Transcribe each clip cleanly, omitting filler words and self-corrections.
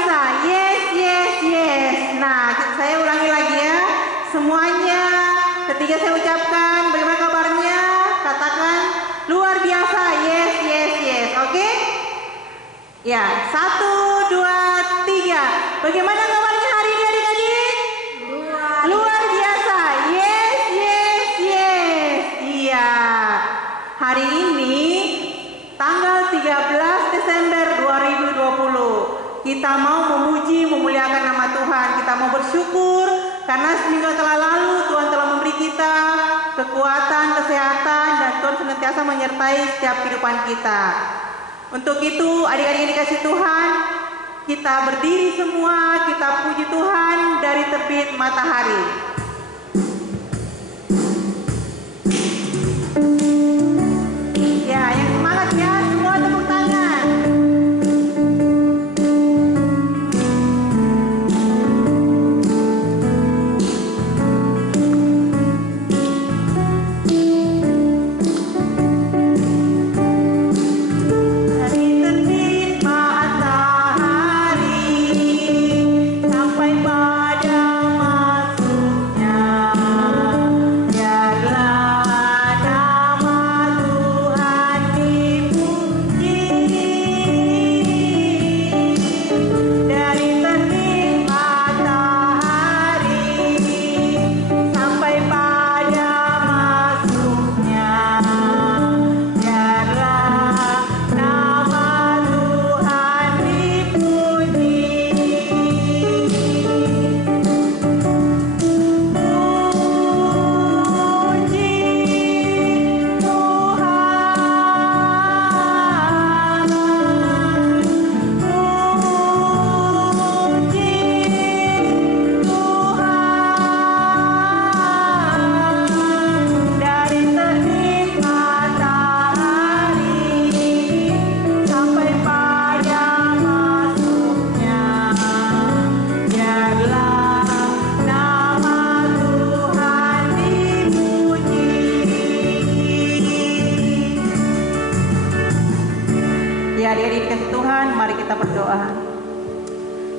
biasa. Yes, yes, yes. Nah, saya ulangi lagi ya. Semuanya ketika saya ucapkan bagaimana kabarnya, katakan luar biasa. Yes, yes, yes. Oke? Ya, 1, 2, 3. Bagaimana kabarnya hari ini adik-adik? Luar biasa. Yes, yes, yes. Iya. Hari ini tanggal 13 Desember 2020. Kita mau memuji, memuliakan nama Tuhan. Kita mau bersyukur karena seminggu telah lalu Tuhan telah memberi kita kekuatan, kesehatan, dan Tuhan senantiasa menyertai setiap kehidupan kita. Untuk itu adik-adik yang dikasih Tuhan, kita berdiri semua, kita puji Tuhan dari terbit matahari. Ya, yang semangat ya, semua tepuk tangan.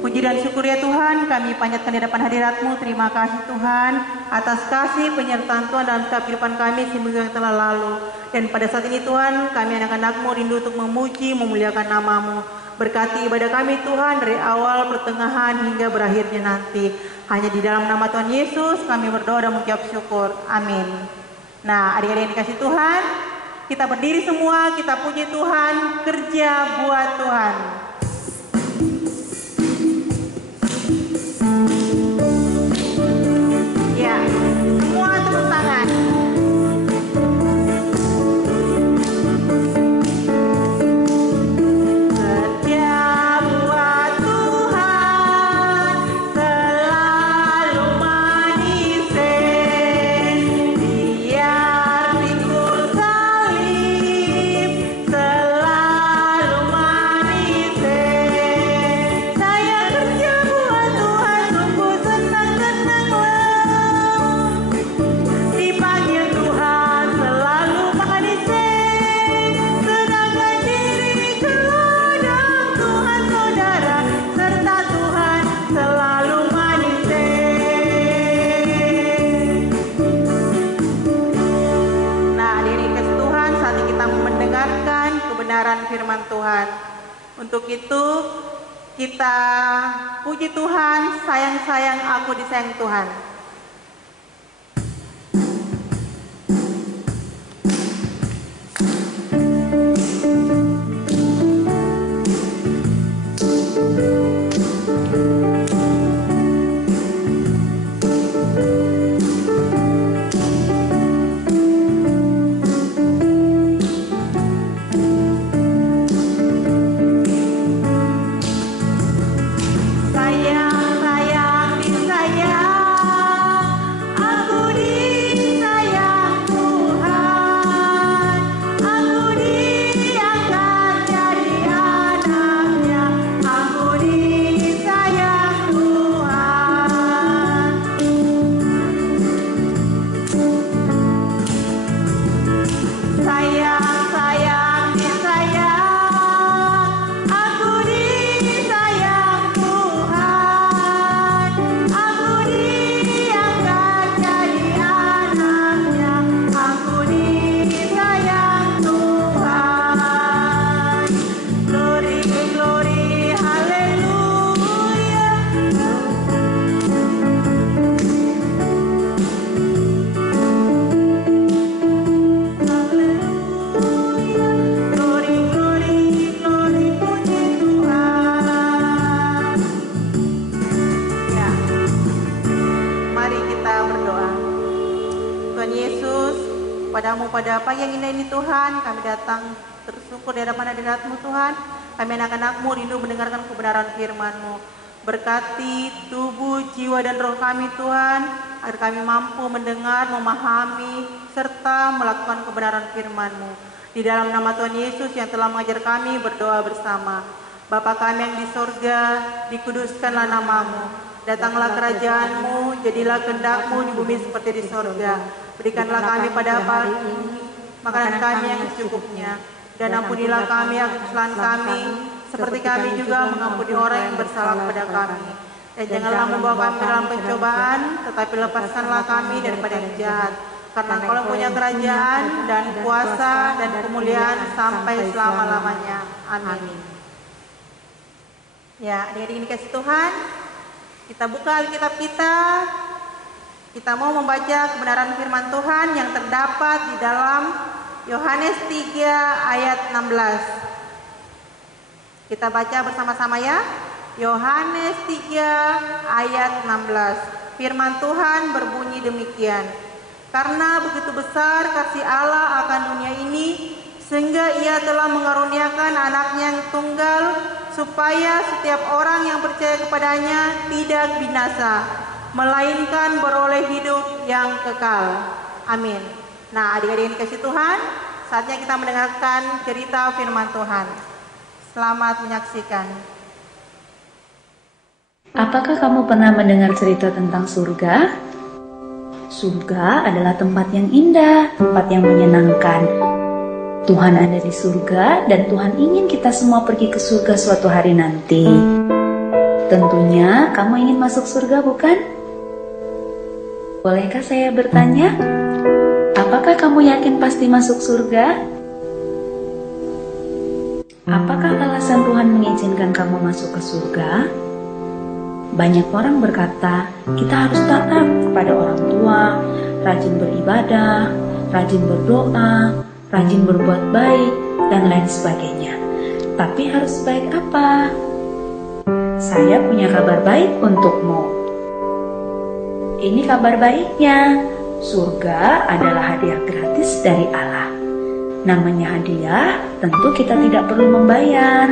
Puji dan syukur ya Tuhan, kami panjatkan di hadapan hadirat-Mu. Terima kasih Tuhan atas kasih penyertaan Tuhan dalam setiap kehidupan kami seminggu yang telah lalu. Dan pada saat ini Tuhan, kami anak-anak-Mu rindu untuk memuji, memuliakan nama-Mu. Berkati ibadah kami Tuhan dari awal, pertengahan hingga berakhirnya nanti. Hanya di dalam nama Tuhan Yesus kami berdoa dan mengucap syukur. Amin. Nah, adik-adik yang dikasih Tuhan, kita berdiri semua, kita puji Tuhan, kerja buat Tuhan. Ya, semua tepuk tangan. Firman Tuhan. Untuk itu kita puji Tuhan, sayang-sayang aku disayang Tuhan. Sayang, disayang, aku disayang Tuhan. Kepadamu pada pagi yang indah ini Tuhan, kami datang bersyukur di hadapan hadirat-Mu Tuhan. Kami anak-anak-Mu rindu mendengarkan kebenaran firman-Mu. Berkati tubuh, jiwa, dan roh kami Tuhan, agar kami mampu mendengar, memahami, serta melakukan kebenaran firman-Mu. Di dalam nama Tuhan Yesus yang telah mengajar kami berdoa bersama. Bapa kami yang di sorga, dikuduskanlah nama-Mu. Datanglah kerajaan-Mu, jadilah kehendak-Mu di bumi seperti di sorga. Berikanlah kami pada hari ini makanan kami yang secukupnya. Dan ampunilah kami akan kesalahan kami, seperti kami juga mengampuni orang yang bersalah kepada kami. Dan janganlah membawa kami dalam pencobaan, tetapi lepaskanlah kami daripada yang jahat. Karena Engkau punya kerajaan dan kuasa dan kemuliaan sampai selama-lamanya. Amin. Ya, adik-adik ini kasih Tuhan, kita buka Alkitab kita. Kita mau membaca kebenaran firman Tuhan yang terdapat di dalam Yohanes 3 ayat 16. Kita baca bersama-sama ya. Yohanes 3 ayat 16. Firman Tuhan berbunyi demikian. Karena begitu besar kasih Allah akan dunia ini, sehingga Ia telah mengaruniakan anaknya yang tunggal, supaya setiap orang yang percaya kepadanya tidak binasa, melainkan beroleh hidup yang kekal. Amin. Nah, adik-adik yang dikasih Tuhan, saatnya kita mendengarkan cerita firman Tuhan. Selamat menyaksikan. Apakah kamu pernah mendengar cerita tentang surga? Surga adalah tempat yang indah, tempat yang menyenangkan. Tuhan ada di surga dan Tuhan ingin kita semua pergi ke surga suatu hari nanti. Tentunya kamu ingin masuk surga, bukan? Bolehkah saya bertanya? Apakah kamu yakin pasti masuk surga? Apakah alasan Tuhan mengizinkan kamu masuk ke surga? Banyak orang berkata, kita harus taat kepada orang tua, rajin beribadah, rajin berdoa, rajin berbuat baik, dan lain sebagainya. Tapi harus baik apa? Saya punya kabar baik untukmu. Ini kabar baiknya. Surga adalah hadiah gratis dari Allah. Namanya hadiah, tentu kita tidak perlu membayar.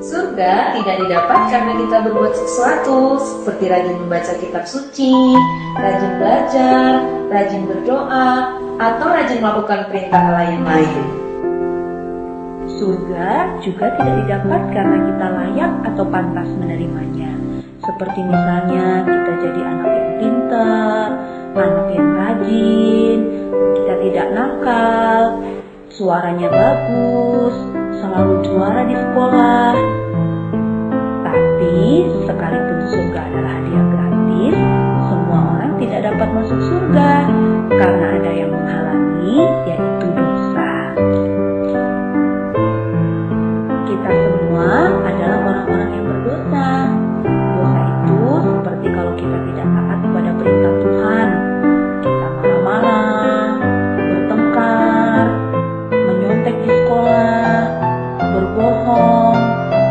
Surga tidak didapat karena kita berbuat sesuatu, seperti rajin membaca kitab suci, rajin belajar, rajin berdoa, atau rajin melakukan perintah Allah yang lain. Surga juga tidak didapat karena kita layak atau pantas menerimanya. Seperti misalnya kita jadi anak yang pintar, anak yang rajin, kita tidak nakal, suaranya bagus, selalu juara di sekolah. Tapi sekalipun surga adalah hadiah gratis, semua orang tidak dapat masuk surga karena ada yang menghalangi, yaitu dosa. Kita semua adalah orang-orang yang berdosa. Dosa itu seperti kalau kita tidak taat kepada perintah Tuhan. Kita marah-marah, bertengkar, menyontek di sekolah, berbohong,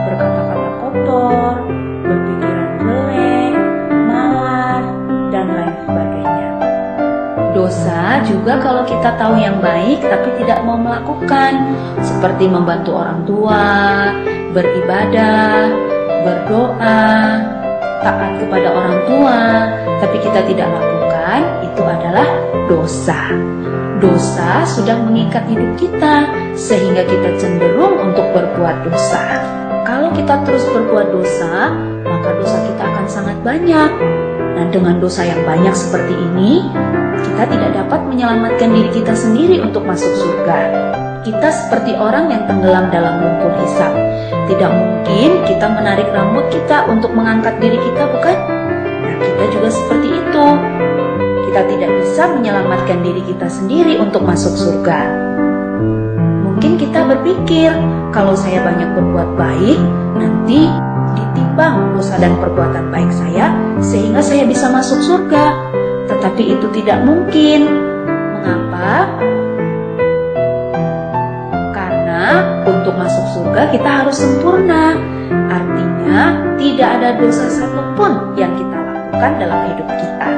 berkata-kata kotor, berpikiran jelek, malas, dan lain sebagainya. Dosa juga kalau kita tahu yang baik tapi tidak mau melakukan, seperti membantu orang tua, beribadah, berdoa, taat kepada orang tua, tapi kita tidak lakukan, itu adalah dosa. Dosa sudah mengikat hidup kita, sehingga kita cenderung untuk berbuat dosa. Kalau kita terus berbuat dosa, maka dosa kita akan sangat banyak. Nah, dengan dosa yang banyak seperti ini, kita tidak dapat menyelamatkan diri kita sendiri untuk masuk surga. Kita seperti orang yang tenggelam dalam lumpur hisap. Tidak mungkin kita menarik rambut kita untuk mengangkat diri kita, bukan? Nah, kita juga seperti itu. Kita tidak bisa menyelamatkan diri kita sendiri untuk masuk surga. Mungkin kita berpikir, kalau saya banyak berbuat baik, nanti ditimbang dosa dan perbuatan baik saya, sehingga saya bisa masuk surga. Tetapi itu tidak mungkin. Mengapa? Karena untuk masuk surga kita harus sempurna. Artinya tidak ada dosa satupun yang kita lakukan dalam hidup kita.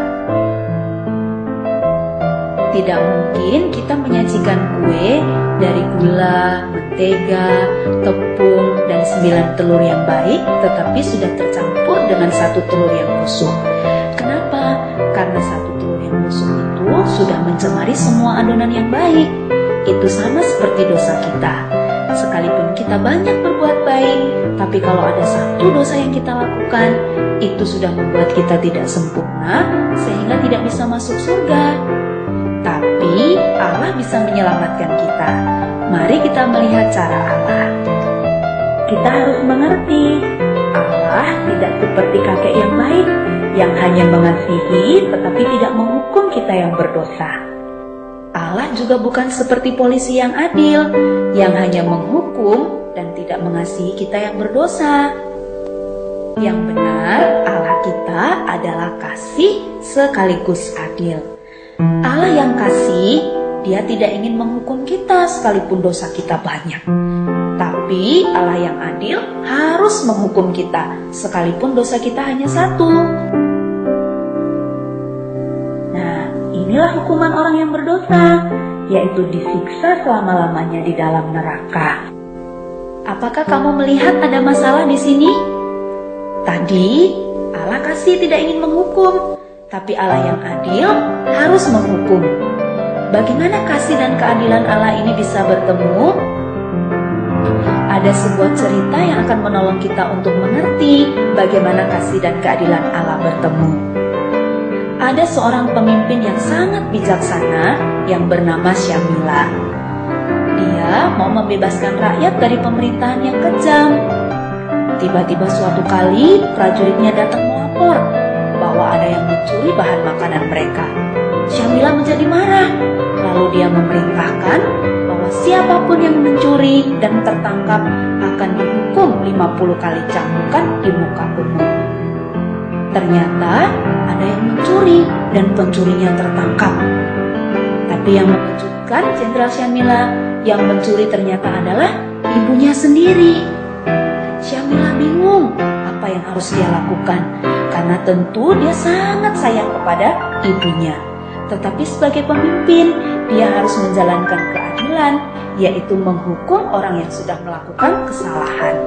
Tidak mungkin kita menyajikan kue dari gula, mentega, tepung, dan 9 telur yang baik, tetapi sudah tercampur dengan 1 telur yang busuk. Kenapa? Karena 1 telur yang busuk itu sudah mencemari semua adonan yang baik. Itu sama seperti dosa kita. Sekalipun kita banyak berbuat baik, tapi kalau ada 1 dosa yang kita lakukan, itu sudah membuat kita tidak sempurna, sehingga tidak bisa masuk surga. Tapi Allah bisa menyelamatkan kita. Mari kita melihat cara Allah. Kita harus mengerti, Allah tidak seperti kakek yang baik, yang hanya mengasihi tetapi tidak menghukum kita yang berdosa. Allah juga bukan seperti polisi yang adil, yang hanya menghukum dan tidak mengasihi kita yang berdosa. Yang benar, Allah kita adalah kasih sekaligus adil. Allah yang kasih, Dia tidak ingin menghukum kita sekalipun dosa kita banyak. Tapi Allah yang adil harus menghukum kita sekalipun dosa kita hanya 1. Nah, inilah hukuman orang yang berdosa, yaitu disiksa selama-lamanya di dalam neraka. Apakah kamu melihat ada masalah di sini? Tadi Allah kasih tidak ingin menghukum, tapi Allah yang adil harus menghukum. Bagaimana kasih dan keadilan Allah ini bisa bertemu? Ada sebuah cerita yang akan menolong kita untuk mengerti bagaimana kasih dan keadilan Allah bertemu. Ada seorang pemimpin yang sangat bijaksana yang bernama Syamila. Dia mau membebaskan rakyat dari pemerintahan yang kejam. Tiba-tiba suatu kali prajuritnya datang melapor bahwa ada yang mencuri bahan makanan mereka. Syamila menjadi marah, lalu dia memerintahkan bahwa siapapun yang mencuri dan tertangkap akan dihukum 50 kali cambukan di muka umum. Ternyata ada yang mencuri dan pencurinya tertangkap. Tapi yang mengejutkan Jenderal Syamila, yang mencuri ternyata adalah ibunya sendiri. Syamila bingung apa yang harus dia lakukan, karena tentu dia sangat sayang kepada ibunya. Tetapi sebagai pemimpin, dia harus menjalankan keadilan, yaitu menghukum orang yang sudah melakukan kesalahan.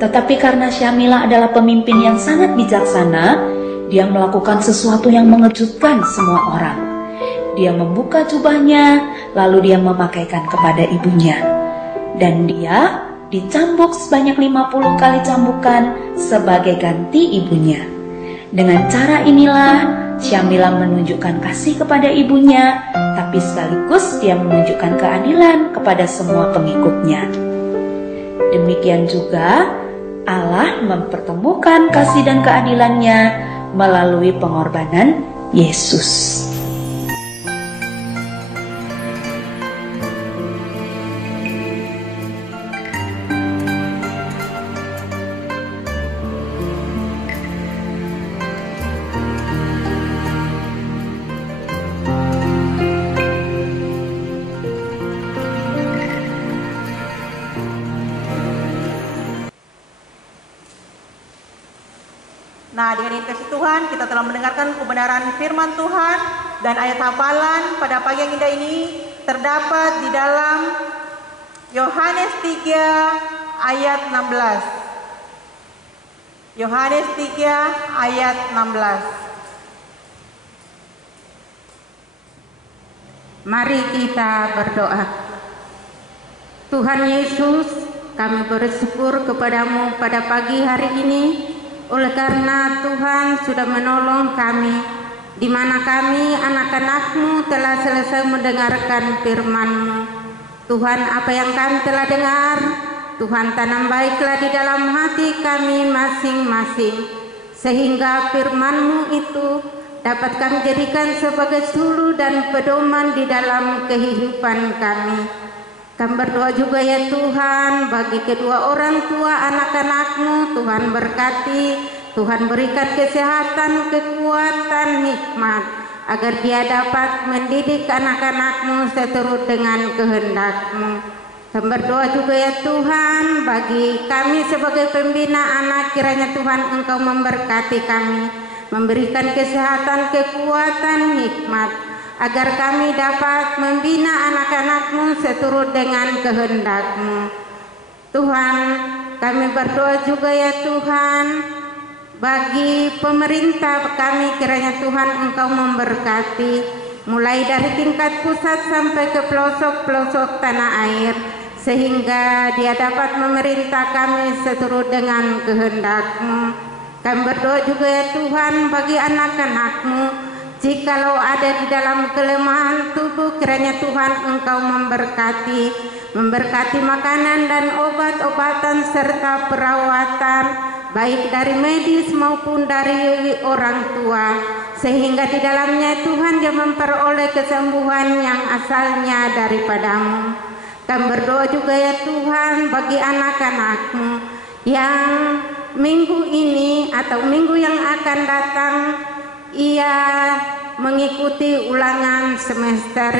Tetapi karena Syamila adalah pemimpin yang sangat bijaksana, dia melakukan sesuatu yang mengejutkan semua orang. Dia membuka jubahnya, lalu dia memakaikan kepada ibunya. Dan dia dicambuk sebanyak 50 kali cambukan sebagai ganti ibunya. Dengan cara inilah Syamila menunjukkan kasih kepada ibunya, tapi sekaligus dia menunjukkan keadilan kepada semua pengikutnya. Demikian juga Allah mempertemukan kasih dan keadilannya melalui pengorbanan Yesus. Nah, dengan kasih Tuhan, kita telah mendengarkan kebenaran firman Tuhan dan ayat hafalan pada pagi yang indah ini terdapat di dalam Yohanes 3 ayat 16. Yohanes 3 ayat 16. Mari kita berdoa. Tuhan Yesus, kami bersyukur kepadamu pada pagi hari ini, oleh karena Tuhan sudah menolong kami, di mana kami anak-anak-Mu telah selesai mendengarkan firman-Mu. Tuhan, apa yang kami telah dengar, Tuhan tanam baiklah di dalam hati kami masing-masing, sehingga firman-Mu itu dapat kami jadikan sebagai suluh dan pedoman di dalam kehidupan kami. Kami berdoa juga ya Tuhan, bagi kedua orang tua anak-anak-Mu, Tuhan berkati, Tuhan berikan kesehatan, kekuatan, hikmat, agar dia dapat mendidik anak-anak-Mu seturut dengan kehendak-Mu. Kami berdoa juga ya Tuhan, bagi kami sebagai pembina anak, kiranya Tuhan Engkau memberkati kami, memberikan kesehatan, kekuatan, hikmat, agar kami dapat membina anak-anak-Mu seturut dengan kehendak-Mu. Tuhan, kami berdoa juga ya Tuhan, bagi pemerintah kami, kiranya Tuhan Engkau memberkati, mulai dari tingkat pusat sampai ke pelosok-pelosok tanah air, sehingga dia dapat memerintah kami seturut dengan kehendak-Mu. Kami berdoa juga ya Tuhan bagi anak-anak-Mu, jikalau ada di dalam kelemahan tubuh, kiranya Tuhan Engkau memberkati makanan dan obat-obatan serta perawatan, baik dari medis maupun dari orang tua, sehingga di dalamnya Tuhan dia memperoleh kesembuhan yang asalnya daripada-Mu. Kami berdoa juga ya Tuhan bagi anak-anak-Mu yang minggu ini atau minggu yang akan datang ia mengikuti ulangan semester.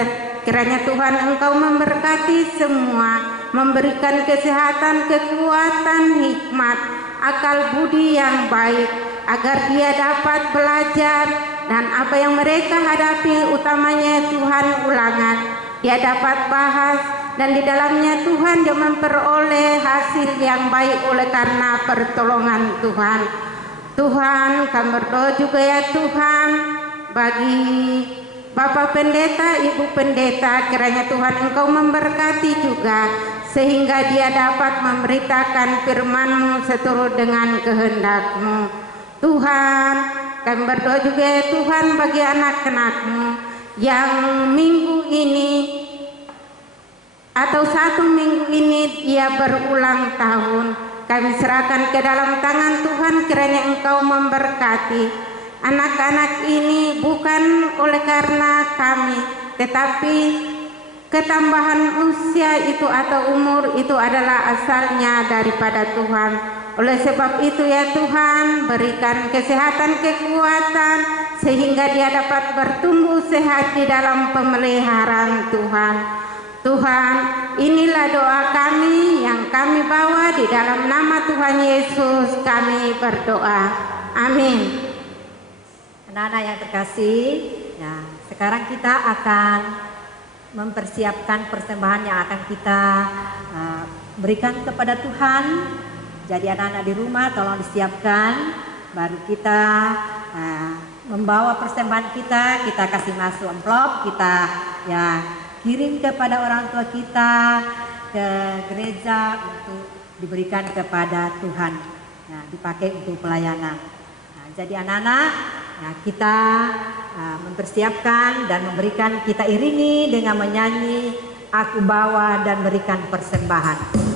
Kiranya Tuhan Engkau memberkati semua, memberikan kesehatan, kekuatan, hikmat, akal budi yang baik, agar dia dapat belajar dan apa yang mereka hadapi, utamanya Tuhan ulangan, dia dapat bahas, dan di dalamnya Tuhan dia memperoleh hasil yang baik oleh karena pertolongan Tuhan. Tuhan, kami berdoa juga ya Tuhan bagi Bapak Pendeta, Ibu Pendeta, kiranya Tuhan Engkau memberkati juga, sehingga dia dapat memberitakan firman-Mu seturut dengan kehendak-Mu. Tuhan, kami berdoa juga ya Tuhan bagi anak-anak-Mu yang minggu ini atau satu minggu ini dia berulang tahun. Kami serahkan ke dalam tangan Tuhan, kiranya Engkau memberkati anak-anak ini, bukan oleh karena kami, tetapi ketambahan usia itu atau umur itu adalah asalnya daripada Tuhan. Oleh sebab itu ya Tuhan, berikan kesehatan, kekuatan, sehingga dia dapat bertumbuh sehat di dalam pemeliharaan Tuhan. Tuhan, inilah doa kami yang kami bawa di dalam nama Tuhan Yesus kami berdoa. Amin. Anak-anak yang terkasih, ya, sekarang kita akan mempersiapkan persembahan yang akan kita berikan kepada Tuhan. Jadi anak-anak di rumah tolong disiapkan, baru kita membawa persembahan kita kasih masuk amplop, kita ya kirim kepada orang tua kita ke gereja untuk diberikan kepada Tuhan, nah, dipakai untuk pelayanan. Nah, jadi anak-anak, nah, kita mempersiapkan dan memberikan, kita iringi dengan menyanyi Aku Bawa dan Berikan Persembahan.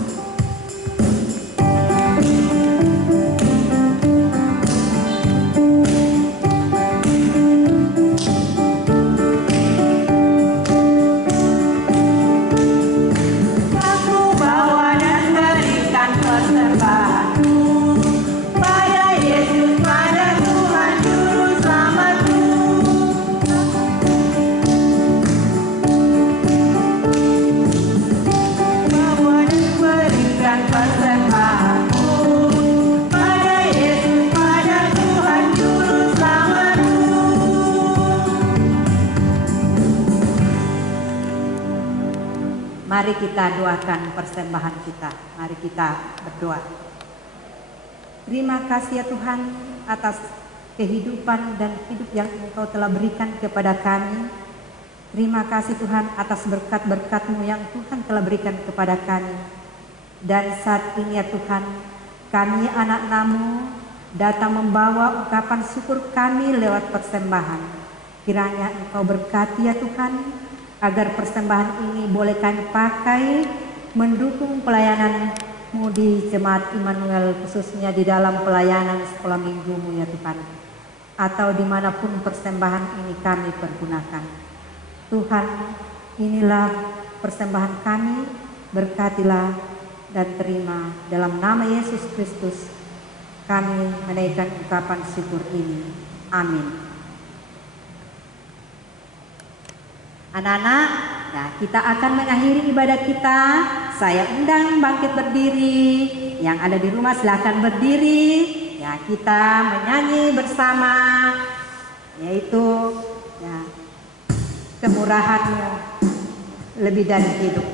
Mari kita doakan persembahan kita. Mari kita berdoa. Terima kasih ya Tuhan atas kehidupan dan hidup yang Engkau telah berikan kepada kami. Terima kasih Tuhan atas berkat-berkat-Mu yang Tuhan telah berikan kepada kami. Dan saat ini ya Tuhan, kami anak-Mu datang membawa ungkapan syukur kami lewat persembahan. Kiranya Engkau berkati ya Tuhan, agar persembahan ini boleh kami pakai mendukung pelayanan-Mu di Jemaat Immanuel, khususnya di dalam pelayanan sekolah minggu-Mu ya Tuhan, atau dimanapun persembahan ini kami pergunakan. Tuhan, inilah persembahan kami, berkatilah dan terima. Dalam nama Yesus Kristus kami menaikkan ungkapan syukur ini. Amin. Anak-anak, nah kita akan mengakhiri ibadah kita. Saya undang bangkit berdiri. Yang ada di rumah silakan berdiri. Ya, kita menyanyi bersama, yaitu ya, kemurahan-Mu lebih dari hidup.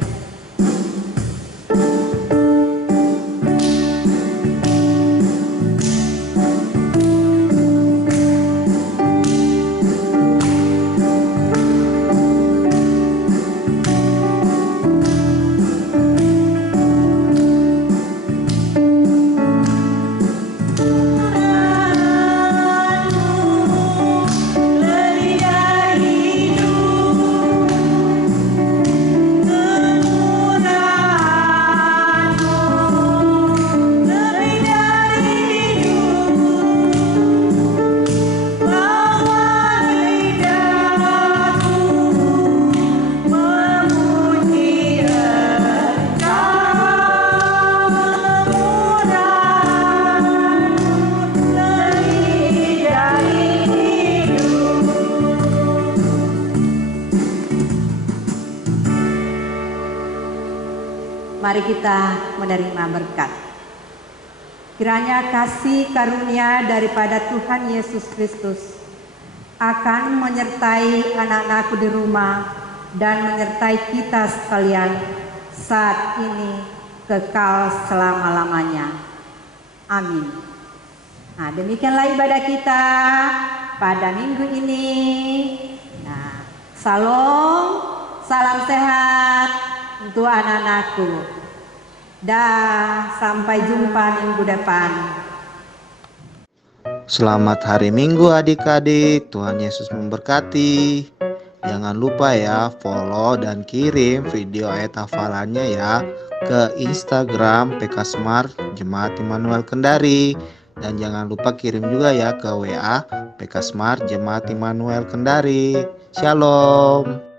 Mari kita menerima berkat. Kiranya kasih karunia daripada Tuhan Yesus Kristus akan menyertai anak-anakku di rumah dan menyertai kita sekalian saat ini kekal selama-lamanya. Amin. Nah, demikianlah ibadah kita pada minggu ini. Nah, salam, salam sehat untuk anak-anakku. Dah, sampai jumpa minggu depan. Selamat hari Minggu adik-adik, Tuhan Yesus memberkati. Jangan lupa ya follow dan kirim video ayat hafalannya ya ke Instagram PK Smart Jemaat Immanuel Kendari. Dan jangan lupa kirim juga ya ke WA PK Smart Jemaat Immanuel Kendari. Shalom.